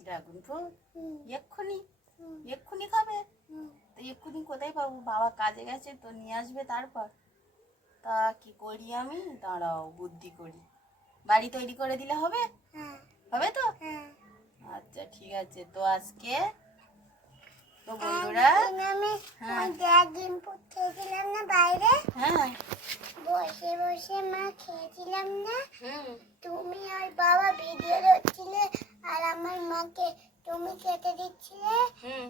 Dragon এক্ষুনি এক্ষুনি খাবে তো এক্ষুনি কোথায় পাবো বাবা কাজে গেছে তো নিয়ে আসবে তারপর তা কি করি আমি দাঁড়াও বুদ্ধি করি বাড়ি তৈরি করে দিলে হবে হবে তো। আচ্ছা ঠিক আছে তো আজকে তো বন্ধুরা একদিন আমি হ্যাঁ। ওই ড্রাগন ফ্রুট খেয়েছিলাম না বাইরে হ্যাঁ বসে বসে মা খেয়েছিলাম না হুম তুমি আর বাবা ভিডিও করছিলে আর আমার মাকে তুমি খেতে দিচ্ছিলে হুম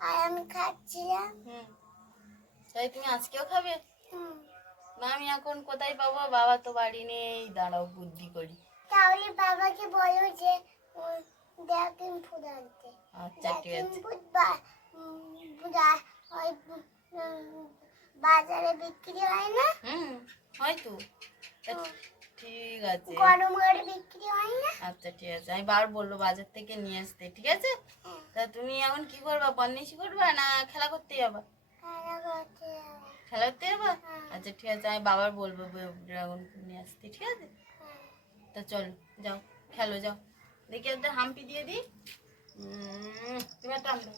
আর আমি খাচ্ছিলাম হুম তাই তুমি আজকেও খাবে? না আমি এখন কোথায় পাবো? বাবা তো বাড়ি নেই। দাঁড়াও বুদ্ধি করি। তাহলে বাবাকে বলো যে ড্রাগন ফ্রুট আনতে। আচ্ছা ঠিক আছে। বাজারে বিক্রি হয় না? হুম হয়তো তা। ঠিক আছে। গরম করে বিক্রি হয় না? আচ্ছা ঠিক আছে। আমি বার বলল বাজার থেকে নিয়ে আসতে ঠিক আছে? হ্যাঁ, তা তুমি এখন কি করবা? বন্দিশি করবা না খেলা করতে যাবা? করতে যাব? আচ্ছা ঠিক আছে, আমি বাবার বলব ড্রাগন নিয়ে আসতে, ঠিক আছে। তা চলো, যাও, খেলো, যাও। দেখি ওদের হাম্পি দিয়ে দিই। তুমি একটা আম দাও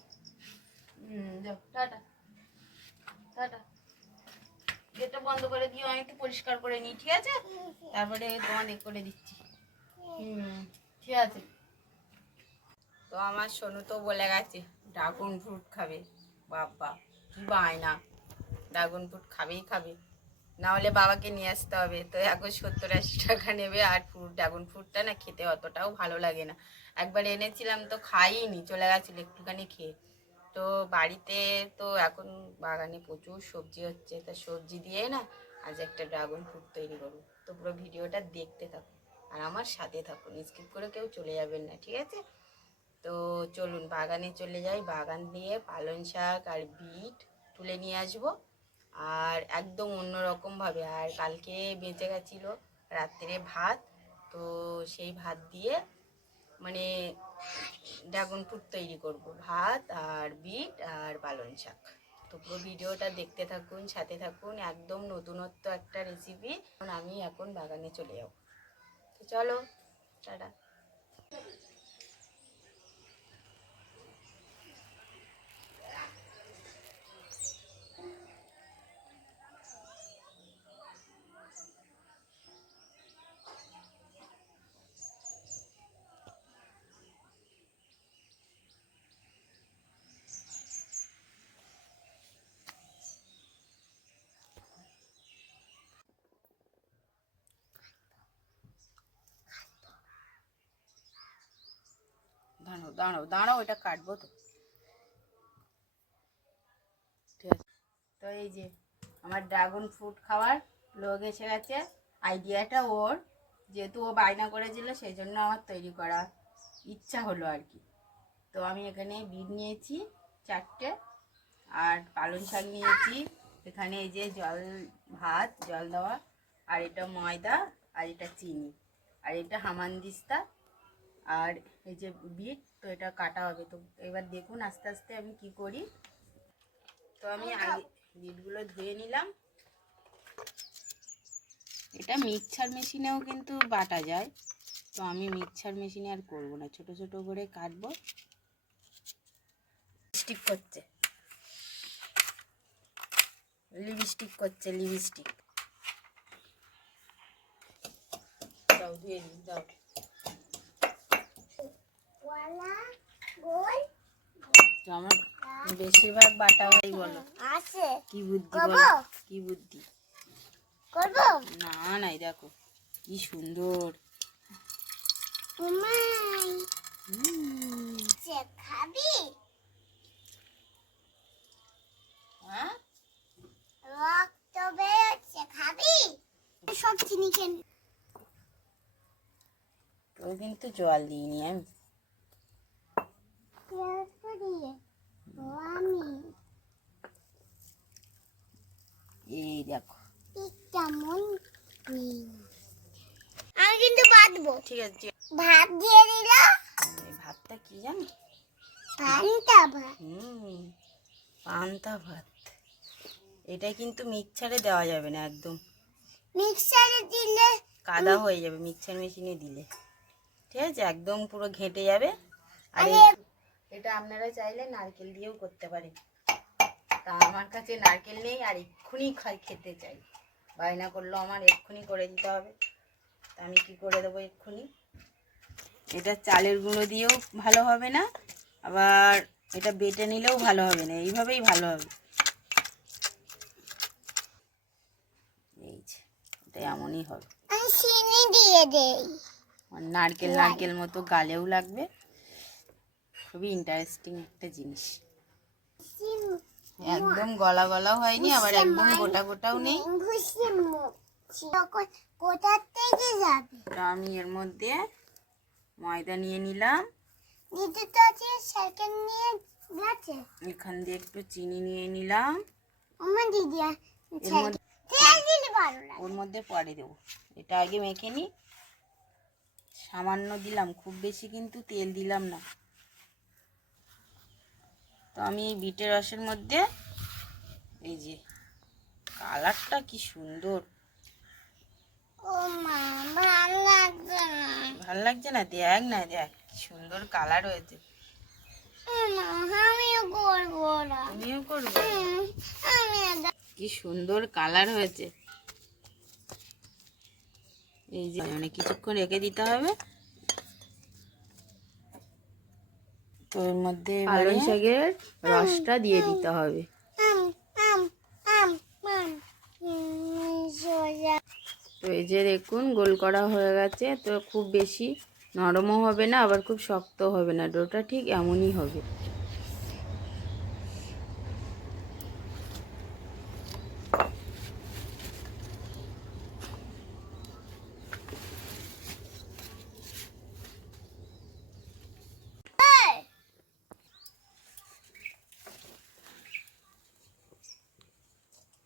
হুম যাও, টাটা। টাটা। গেটটা বন্ধ করে দিও, আমি একটু পরিষ্কার করে নিই, ঠিক আছে? তারপরে তোমাদের করে দিচ্ছি। ঠিক আছে। তো আমার সোনু তো বলে গেছে, ড্রাগন ফ্রুট খাবে। বাবা কি বায়না? ড্রাগন ফ্রুট খাবেই খাবে। না হলে বাবাকে নিয়ে আসতে হবে। তো এখন সত্তর আশি টাকা নেবে আর ফ্রুট ড্রাগন ফ্রুটটা না খেতে অতটাও ভালো লাগে না। একবার এনেছিলাম তো খাইনি, চলে গেছিল একটুখানি খেয়ে। তো বাড়িতে তো এখন বাগানে প্রচুর সবজি হচ্ছে। তা সবজি দিয়ে না আজ একটা ড্রাগন ফ্রুট তৈরি করব। তো পুরো ভিডিওটা দেখতে থাকুন আর আমার সাথে থাকুন স্কিপ করে কেউ চলে যাবেন না, ঠিক আছে? তো চলুন বাগানে চলে যাই। বাগান দিয়ে পালং শাক আর বিট তুলে নিয়ে আসব। আর একদম অন্যরকমভাবে, আর কালকে বেঁচে গেছিল রাত্রে ভাত, তো সেই ভাত দিয়ে মানে ড্রাগন ফ্রুট তৈরি করব, ভাত আর বিট আর পালং শাক। তো পুরো ভিডিওটা দেখতে থাকুন, সাথে থাকুন, একদম নতুনত্ব একটা রেসিপি আমি এখন বাগানে চলে যাব। তো চলো, টাটা। দাঁড়াও দাঁড়াও দাঁড়াও এটা কাটবো তো। ঠিক তো এই যে আমার ড্রাগন ফ্রুট খাওয়ার লোক এসে গেছে। আইডিয়াটা ওর, যেহেতু ও বায়না করেছিল, সেই জন্য আমার তৈরি করা ইচ্ছা হলো আর কি। তো আমি এখানে বিট নিয়েছি, চারটে। আর পালং শাক নিয়েছি, এখানে এই যে জল ভাত, জল দেওয়া, আর এটা ময়দা, আর এটা চিনি। আর এটা হামানদিস্তা, আর এই যে বিট তো এটা কাটা হবে। তো এবার দেখুন আস্তে আস্তে আমি কি করি। তো আমি আগে বিটগুলো ধুয়ে নিলাম। এটা মিক্সার মেশিনেও কিন্তু বাটা যায়। তো আমি মিক্সার মেশিনে আর করব না। ছোট ছোট করে কাটবো। লিপস্টিক করছে। লিপস্টিক করছে লিপস্টিক। যাও ধুয়ে নিই তো আমার বেশিরভাগ বাটা হয় বলো। আছে। কি বুদ্ধি বলো? কি বুদ্ধি? করব? না নাই দেখো। কি সুন্দর। খাবি? হ্যাঁ? রক্ত বেরোচ্ছে খাবি? সব চিনি কেন কিন্তু জল দিইনি আমি পেঁয়াজ দিয়ে ও আমি এই দেখো কেমন আমি কিন্তু বাঁধবো। ঠিক আছে ভাত দিয়ে দিল। ভাতটা কি জানো? পান্তা ভাত। হুম পান্তা ভাত। এটা কিন্তু মিক্সারে দেওয়া যাবে না একদম। মিক্সারে দিলে কাদা হয়ে যাবে মিক্সার মেশিনে দিলে। ঠিক আছে একদম পুরো ঘেঁটে যাবে। আর এটা আপনারা চাইলে নারকেল দিয়েও করতে পারেন। তা আমার কাছে নারকেল নেই আর এক্ষুনি খাই খেতে চাই। বায়না করল আমার এক্ষুনি করে দিতে হবে। আমি কি করে দেবো এক্ষুনি? এটা চালের গুঁড়ো দিয়েও ভালো হবে না আবার এটা বেটে নিলেও ভালো হবে না এইভাবেই ভালো হবে। এই যে এটা এমনই হবে। চিনি দিয়ে দেই। নারকেল নারকেল মতো গালেও লাগবে। খুবই ইন্টারেস্টিং একটা জিনিস। একদম গলা গলা হয়নি আবার একদম গোটা গোটাও নেই। মুখছি থেকে যাবে? আমি এর মধ্যে ময়দা নিয়ে নিলাম। এখান দিয়ে একটু চিনি নিয়ে নিলাম। ওর মধ্যে পরে দেবো। এটা আগে মেখে নিই সামান্য দিলাম খুব বেশি কিন্তু তেল দিলাম না। তো আমি এই বিটের রসের মধ্যে এই যে কালারটা কি সুন্দর। ও মা ভালো লাগছে ভালো লাগছে না? দেখ না দেখ কি সুন্দর কালার হয়েছে। করব তুমিও কি সুন্দর কালার হয়েছে। এই যে অনেক কিছুক্ষণ রেখে দিতে হবে। তো এর মধ্যে পালং শাকের রসটা দিয়ে দিতে হবে। তো এই যে দেখুন গোল করা হয়ে গেছে। তো খুব বেশি নরমও হবে না আবার খুব শক্ত হবে না। ডোটা ঠিক এমনই হবে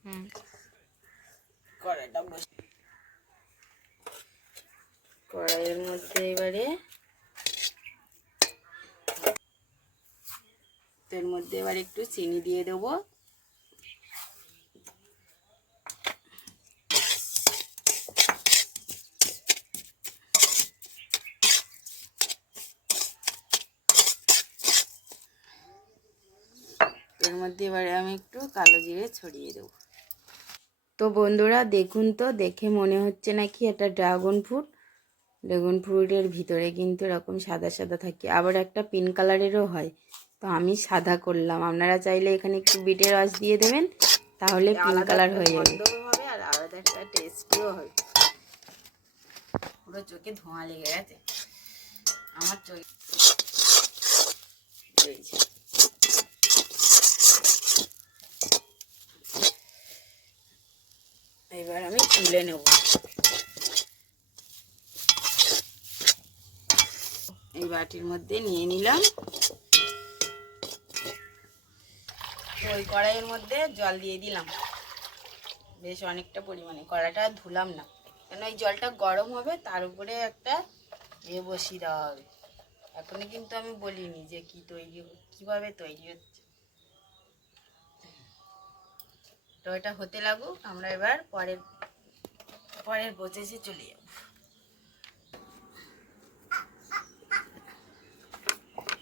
হুম কড়াইয়ের মধ্যে এবারে এর মধ্যে এবার একটু চিনি দিয়ে দেবো। এর মধ্যে এবারে আমি একটু কালো জিরে ছড়িয়ে দেবো। তো বন্ধুরা দেখুন তো দেখে মনে হচ্ছে নাকি এটা ড্রাগন ফ্রুট। ড্রাগন ফ্রুটের ভিতরে কিন্তু এরকম সাদা সাদা থাকে। আবার একটা পিঙ্ক কালারেরও হয়। তো আমি সাদা করলাম। আপনারা চাইলে এখানে একটু বিটের রস দিয়ে দেবেন তাহলে পিঙ্ক কালার হয়ে যাবে। হবে আর আলাদা একটা টেস্টিও হবে। পুরো চোখে ধোঁয়া লেগে গেছে। আমার চোখে এই যে। এবার আমি তুলে নেব। এই বাটির মধ্যে নিয়ে নিলাম। ওই কড়াইয়ের মধ্যে জল দিয়ে দিলাম। বেশ অনেকটা পরিমাণে। কড়াটা ধুলাম না। কেন এই জলটা গরম হবে, তার উপরে একটা এ বসিয়ে দেওয়া হবে। এখনই কিন্তু আমি বলিনি যে কি তৈরি, কীভাবে তৈরি হচ্ছে। তো এটা হতে লাগুক, আমরা এবার পরের পরের প্রসেসে চলে যাব।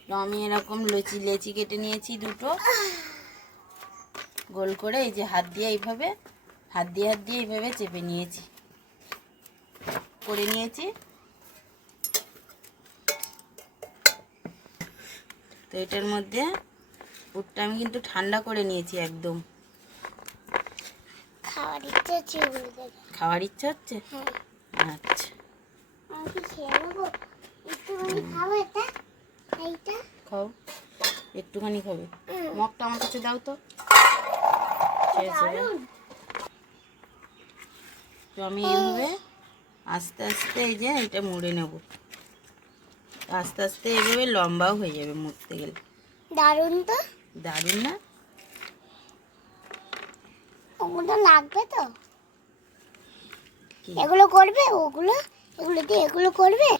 তো আমি এরকম লচি লেচি কেটে নিয়েছি দুটো। গোল করে এই যে হাত দিয়ে এইভাবে, হাত দিয়ে হাত দিয়ে এইভাবে চেপে নিয়েছি। করে নিয়েছি। তো এটার মধ্যে পুরটা আমি কিন্তু ঠান্ডা করে নিয়েছি একদম। খাওয়ার ইচ্ছে ছিল খাওয়ার ইচ্ছা হচ্ছে হ্যাঁ। আচ্ছা। খাও। একটুখানি খাবে। মগটা আমার কাছে দাও তো আমি এইভাবে আস্তে আস্তে এই যে এটা মুড়ে নেব। আস্তে আস্তে এইভাবে লম্বাও হয়ে যাবে মুড়তে গেলে। দারুণ তো। দারুণ না? ওগুলো লাগবে তো। এগুলো করবে ওগুলো এগুলো দিয়ে এগুলো করবে।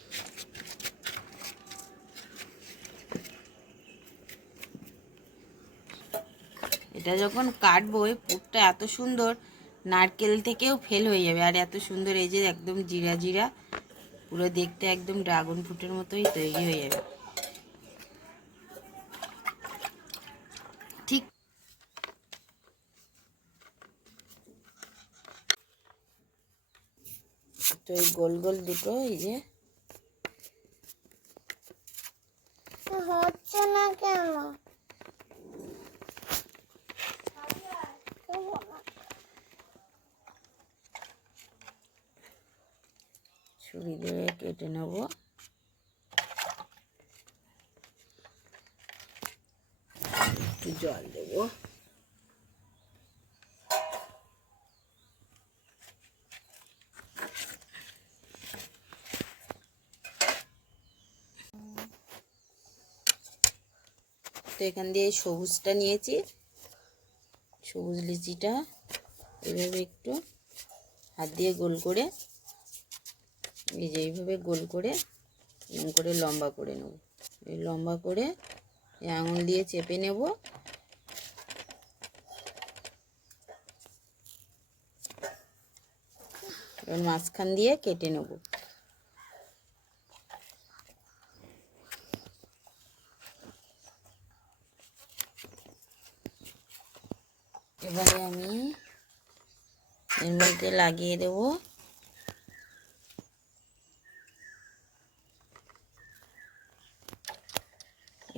এটা যখন কাটবো এই পুরটা এত সুন্দর নারকেল থেকেও ফেল হয়ে যাবে। আর এত সুন্দর এই যে একদম জিরা জিরা পুরো দেখতে একদম ড্রাগন ফ্রুটের মতোই তৈরি হয়ে যাবে। তো এই গোল গোল দুটো এই যে। হচ্ছে না কেন? ছুরি দিয়ে কেটে নেব। একটু জল দেবো। এখান দিয়ে সবুজটা নিয়েছি। সবুজ লিচিটা এভাবে একটু হাত দিয়ে গোল করে, এই যে এইভাবে গোল করে, এরকম করে লম্বা করে নেব। এই লম্বা করে এই আঙুল দিয়ে চেপে নেব। এবার মাঝখান দিয়ে কেটে নেব এবারে আমি এর মধ্যে লাগিয়ে দেবো।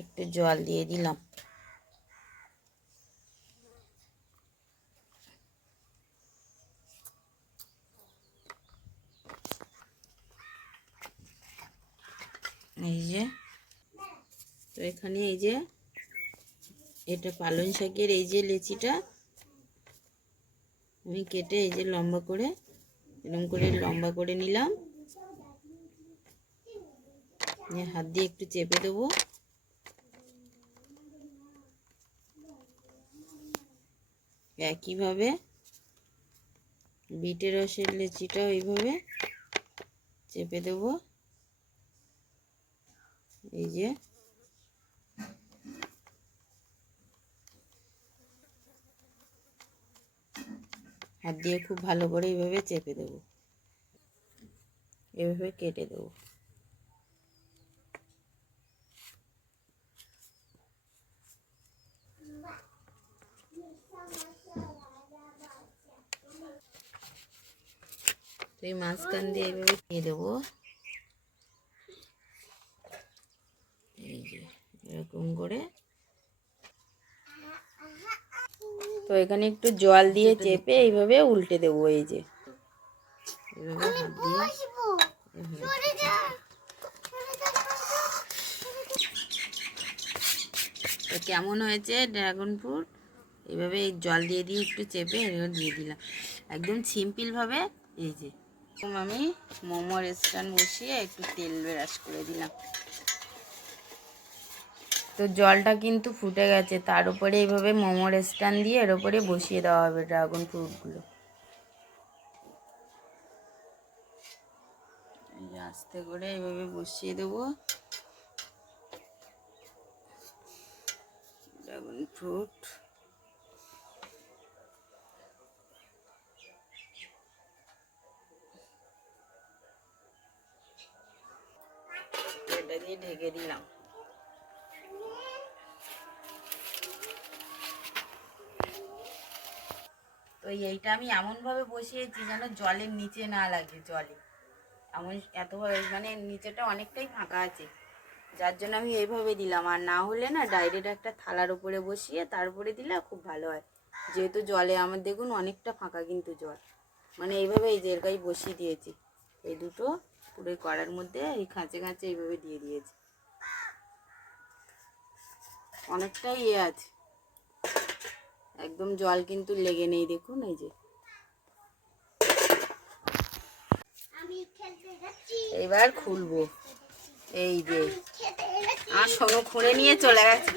একটু জল দিয়ে দিলাম। এই যে, তো এখানে এই যে, এটা পালং শাকের এই যে লেচিটা আমি কেটে এই যে লম্বা করে এরকম করে লম্বা করে নিলাম। হাত দিয়ে একটু চেপে দেবো। একইভাবে বিটের রসের লেচিটা ওইভাবে চেপে দেবো। এই যে হাত দিয়ে খুব ভালো করে এইভাবে চেপে দেব। এভাবে কেটে দেবো। তো এই মাঝখান দিয়ে এইভাবে দিয়ে দেবো। এরকম করে তো এখানে একটু জল দিয়ে চেপে এইভাবে উল্টে দেবো এই যে। কেমন হয়েছে ড্রাগন ফ্রুট এইভাবে এই জল দিয়ে দিয়ে একটু চেপে এবার দিয়ে দিলাম। একদম সিম্পলভাবে এই যে। এরকম আমি মোমোর স্ট্যান্ড বসিয়ে একটু তেল ব্রাশ করে দিলাম। তো জলটা কিন্তু ফুটে গেছে। তার উপরে এইভাবে মোমোর স্ট্যান্ড দিয়ে এর উপরে বসিয়ে দেওয়া হবে ড্রাগন ফ্রুটগুলো। আস্তে করে এইভাবে বসিয়ে দেবো। Dragon fruit. এইটা আমি এমনভাবে বসিয়েছি যেন জলের নিচে না লাগে জলে। এমন এতভাবে মানে নিচেটা অনেকটাই ফাঁকা আছে। যার জন্য আমি এইভাবে দিলাম। আর না হলে না ডাইরেক্ট একটা থালার উপরে বসিয়ে তার উপরে দিলে খুব ভালো হয়। যেহেতু জলে আমার দেখুন অনেকটা ফাঁকা কিন্তু জল। মানে এইভাবে এই যে এর গায়ে বসিয়ে দিয়েছি। এই দুটো পুরো কড়ার মধ্যে এই খাঁচে খাঁচে এইভাবে দিয়ে দিয়েছি। অনেকটাই ইয়ে আছে। একদম জল কিন্তু লেগে নেই দেখুন এই যে। আমি এবার খুলবো। এই যে। আর সোনু খুঁড়ে নিয়ে চলে গেছে।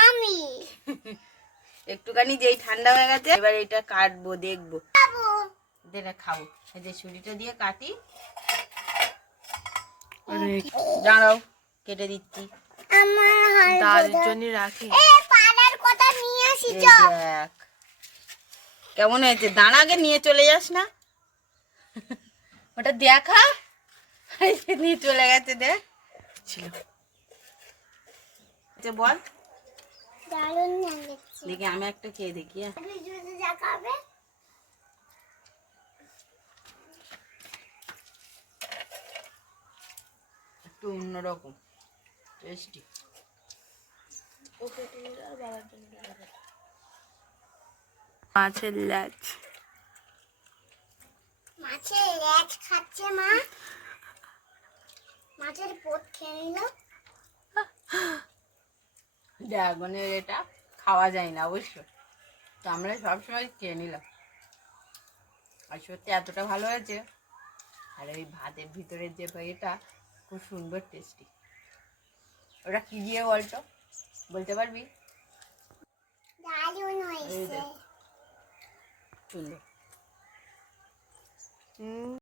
আমি। একটুখানি যেই ঠান্ডা হয়ে গেছে এবার এটা কাটবো দেখব। খাব। খাব। এই যে ছুরিটা দিয়ে কাটি। দাঁড়াও কেটে দিচ্ছি। আমার জন্য রাখি। আসি কেমন হয়েছে? দাঁড়াকে নিয়ে চলে যাস না? ওটা দেখা। নিয়ে চলে গেছে দেখ। ছিল। আচ্ছা, বল। দেখি আমি একটা খেয়ে দেখি হ্যাঁ। একটু অন্যরকম টেস্টি ওকে মাছের ল্যাচ। মাছের ল্যাচ খাচ্ছে মা। মাছের পোত খেয়ে নিল। ড্রাগনের এটা খাওয়া যায় না অবশ্য। তো আমরা সবসময় খেয়ে নিলাম। আর সত্যি এতটা ভালো হয়েছে। আর ওই ভাতের ভিতরে যে এটা খুব সুন্দর টেস্টি ওটা কি দিয়ে বলতো বলতে পারবি? দারুণ হয়েছে। সুন্দর হুম